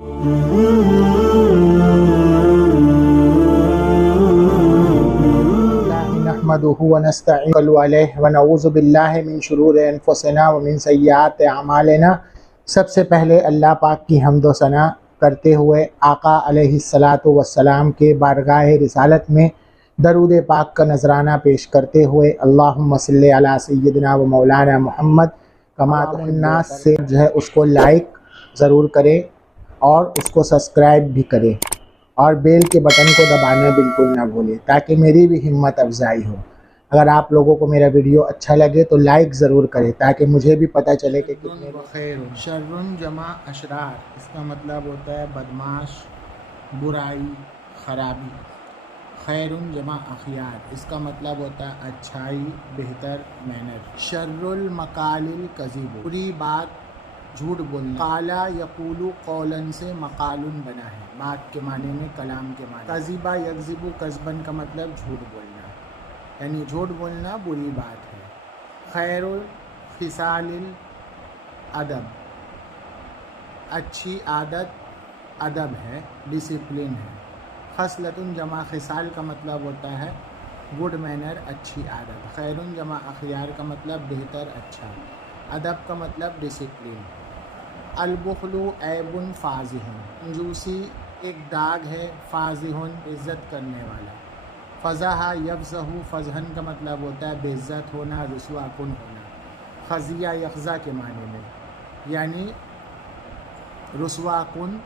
نحمده ونستعين علیہ ونعوذ باللہ من شرور انفسنا ومن سیئات اعمالنا۔ سب سے پہلے اللہ پاک کی حمد و ثنا کرتے ہوئے آقا علیہ الصلاۃ والسلام کے بارگاہ رسالت میں درود پاک کا نذرانہ پیش کرتے ہوئے اللہم صلی علی سیدنا و مولانا محمد کما الناس سے جو ہے اس کو لائک ضرور کریں اور اس کو سبسکرائب بھی کریں اور بیل کے بٹن کو دبانا بالکل نہ بھولیں تاکہ میری بھی ہمت افزائی ہو۔ اگر آپ لوگوں کو میرا ویڈیو اچھا لگے تو لائک ضرور کریں تاکہ مجھے بھی پتہ چلے کہ کتنے خیر شر جمع اشرار، اس کا مطلب ہوتا ہے بدماش، برائی، خرابی۔ خیر جمع اخیار، اس کا مطلب ہوتا ہے اچھائی، بہتر، مینر۔ شر المقال الکذب، بری بات، جھوٹ بولنا۔ قالا یقولو قولن سے مقالن بنا ہے، بات کے معنی میں، کلام کے معنی۔ کذبا یکذب کذبن کا مطلب جھوٹ بولنا، یعنی جھوٹ بولنا بری بات ہے۔ خیر الخصال الادب، اچھی عادت ادب ہے، ڈسپلن ہے۔ خصلۃ جمع خصال کا مطلب ہوتا ہے گڈ مینر، اچھی عادت۔ خیر جمع اخیار کا مطلب بہتر، اچھا۔ ادب کا مطلب ڈسپلن۔ البخل عیب فاضح، کنجوسی ایک داغ ہے، فاضح عزت کرنے والا۔ فضح یفضح فضحن کا مطلب ہوتا ہے بے عزت ہونا، رسوا کن ہونا۔ خزیہ یخزا کے معنی میں، یعنی رسوا کن،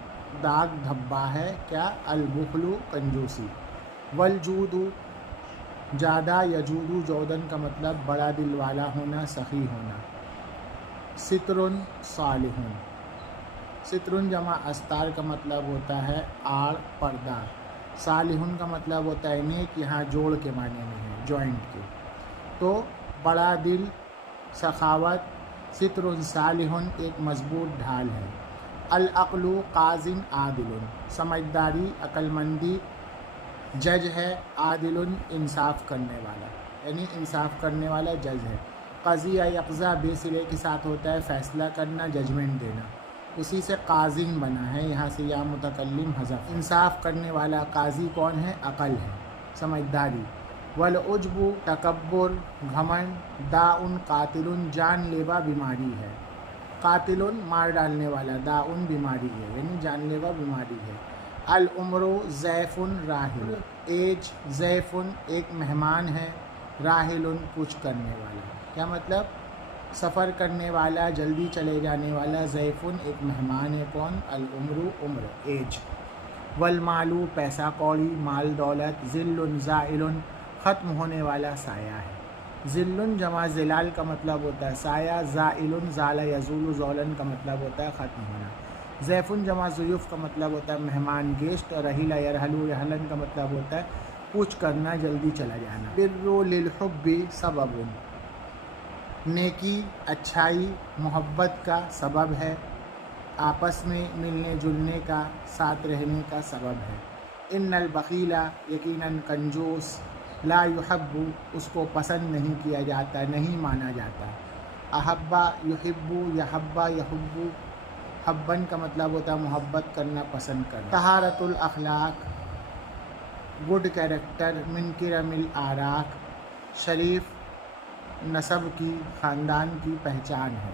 داغ دھبا ہے کیا؟ البخل کنجوسی۔ والجود جادہ یجود جودن کا مطلب بڑا دل والا ہونا، سخی ہونا۔ ستر صالح، ستر جمع استار کا مطلب ہوتا ہے آڑ، پردہ۔ صالح کا مطلب ہوتا ہے نیک، یہاں جوڑ کے معنی میں ہے، جوائنٹ کے۔ تو بڑا دل، سخاوت، ستر صالح ایک مضبوط ڈھال ہے۔ العقل قاضٍ عادل، سمجھداری، عقل مندی، جج ہے، عادل انصاف کرنے والا، یعنی انصاف کرنے والا جج ہے۔ قضیہ یقضا بے سرے کے ساتھ ہوتا ہے فیصلہ کرنا، ججمنٹ دینا، اسی سے قاضٍ بنا ہے، یہاں سے یا متکلم حذف۔ انصاف کرنے والا قاضی کون ہے؟ عقل ہے، سمجھداری۔ والعجب تکبر، گھمنڈ۔ داء قاتل جان لیوا بیماری ہے، قاتل مار ڈالنے والا، داء بیماری ہے، یعنی جان لیوا بیماری ہے۔ العمر ضیف راحل، ایج ضیف ایک مہمان ہے، راحل کوچ کرنے والا۔ کیا مطلب؟ سفر کرنے والا، جلدی چلے جانے والا۔ ضیف ایک مہمان ہے، کون؟ العمر عمر، ایج۔ والمال پیسہ کوڑی، مال دولت۔ ظل زائل ختم ہونے والا سایہ ہے۔ ظل جمع ظلال کا مطلب ہوتا ہے سایہ۔ زائل زال یزول زولن کا مطلب ہوتا ہے ختم ہونا۔ ضیف جمع ضیوف کا مطلب ہوتا ہے مہمان، گیسٹ۔ رحیل یرحل رحلن کا مطلب ہوتا ہے کوچ کرنا، جلدی چلا جانا۔ بر للحب سبب، نیکی، اچھائی، محبت کا سبب ہے، آپس میں ملنے جلنے کا، ساتھ رہنے کا سبب ہے۔ ان البخیل یقیناً کنجوس، لا یحب اس کو پسند نہیں کیا جاتا، نہیں مانا جاتا۔ احبا یحب، یحبا یحب، حبن کا مطلب ہوتا ہے محبت کرنا، پسند کرنا۔ طہارت الاخلاق گڈ کیریکٹر، من کرم الاعراق شریف نسب کی، خاندان کی پہچان ہے۔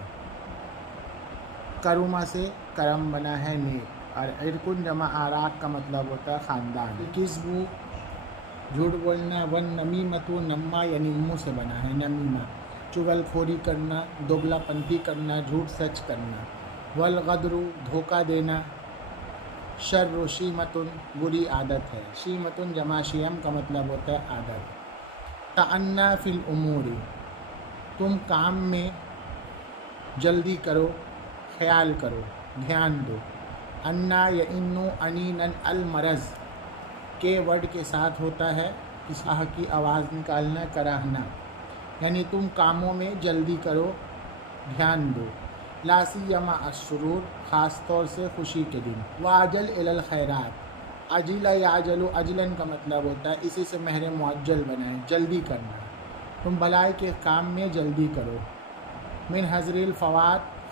کرما سے کرم بنا ہے، نیک۔ اور عرقن جمع اعراق کا مطلب ہوتا ہے خاندان۔ کذب جھوٹ بولنا۔ ون نمیمت نما یعنی منہ سے بنا ہے، نمیمہ چغل خوری کرنا، دوگلا پنتی کرنا، جھوٹ سچ کرنا۔ والغدر دھوکہ دینا۔ شر شیمت بری عادت ہے، شیمت جمع شیم کا مطلب ہوتا ہے عادت۔ تأنی فی الامور تم کام میں جلدی کرو، خیال کرو، دھیان دو۔ انا یئنو انیناً المرض کے ورڈ کے ساتھ ہوتا ہے کسی آہ کی آواز نکالنا، کراہنا، یعنی تم کاموں میں جلدی کرو، دھیان دو۔ لا سیما السرور خاص طور سے خوشی کے دن۔ وعجل الی الخیرات، عجل یعجل عجلن کا مطلب ہوتا ہے اسی سے مہر معجل بنائیں، جلدی کرنا، تم بھلائی کے کام میں جلدی کرو۔ من حذر الفوات